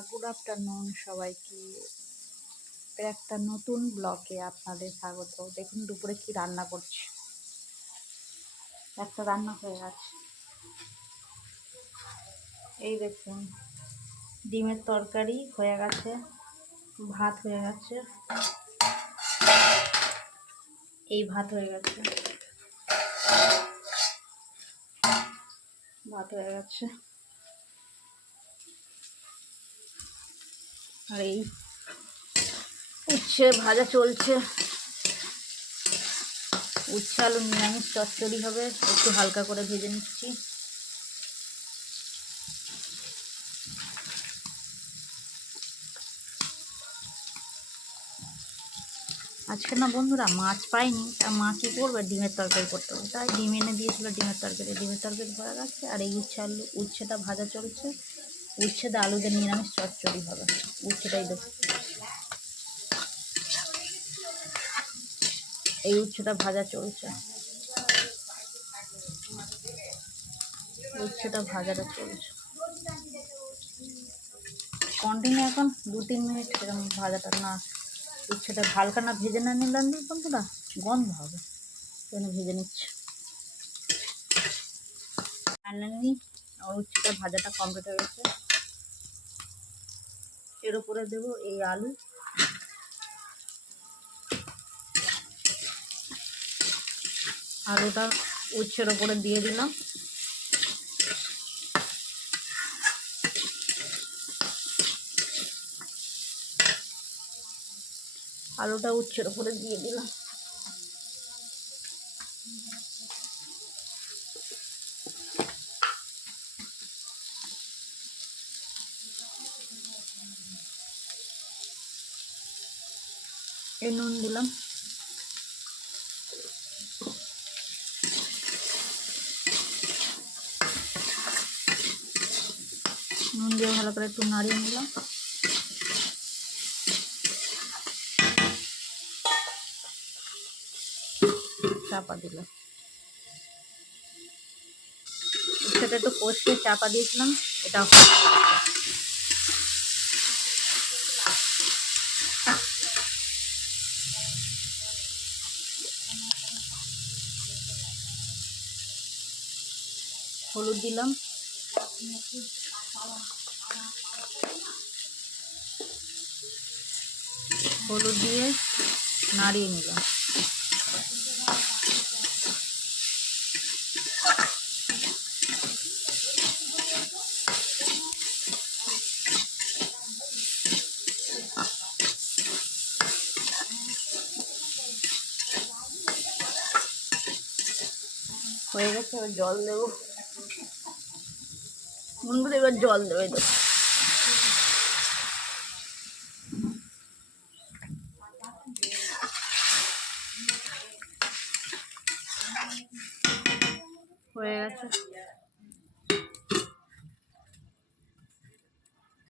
Good afternoon সবাইকে। একটা নতুন ব্লকে আপনাদের স্বাগত। দেখুন দুপুরে কি রান্না করছি। একটা রান্না হয়ে গেছে। এই দেখুন, ডিমের তরকারি হয়ে গেছে, ভাত হয়ে গেছে। এই ভাত হয়ে গেছে। ভাত হয়ে গেছে। আর এই উচ্ছে ভাজা চলছে। উচ্ছে, আলু, নিরামিষ চচ্চড়ি হবে। একটু হালকা করে ভেজে নিচ্ছি। আজকে না বন্ধুরা মাছ পাইনি, তা মা কী করবে? ডিমের তরকারি করতে হবে। তাই ডিম এনে দিয়েছিল ডিমের তরকারি। ডিমের তরকারি হয়ে গেছে আর এই উচ্ছে, আলু, উচ্ছেটা ভাজা চলছে। উচ্ছে দিয়ে আলু দিয়ে নিরামিষ চচ্চড়ি হবে। উচ্ছেটাই দেবো। এই উচ্ছেটা ভাজা চলছে। উচ্ছেটা ভাজাটা চলছে। কন্টিনিউ এখন দু তিন মিনিট এরকম ভাজাটা। না, উচ্ছেটা হালকা না ভেজে না নিলাম বন্ধুরা গন্ধ হবে। সেজন্য ভেজে নিচ্ছে। ফাইনালি উচ্ছেটা ভাজাটা কমপ্লিট হয়ে গেছে। এর উপরে দেব এই আলু। আলুটা উচ্ছের ওপরে দিয়ে দিলাম। আলুটা উচ্ছের ওপরে দিয়ে দিলাম। এই নুন দিলাম। নুন দিয়ে ভালো করে একটু নাড়িয়ে নিলাম। চাপা দিলাম। সেটা একটু কষিয়ে চাপা দিয়েছিলাম, এটা হলুদ দিলাম। হলুদ দিয়ে নাড়িয়ে নিলাম। হয়ে গেছে জল দেবো। বন্ধুরা এবার জল দেবে দেবো হয়ে গেছে।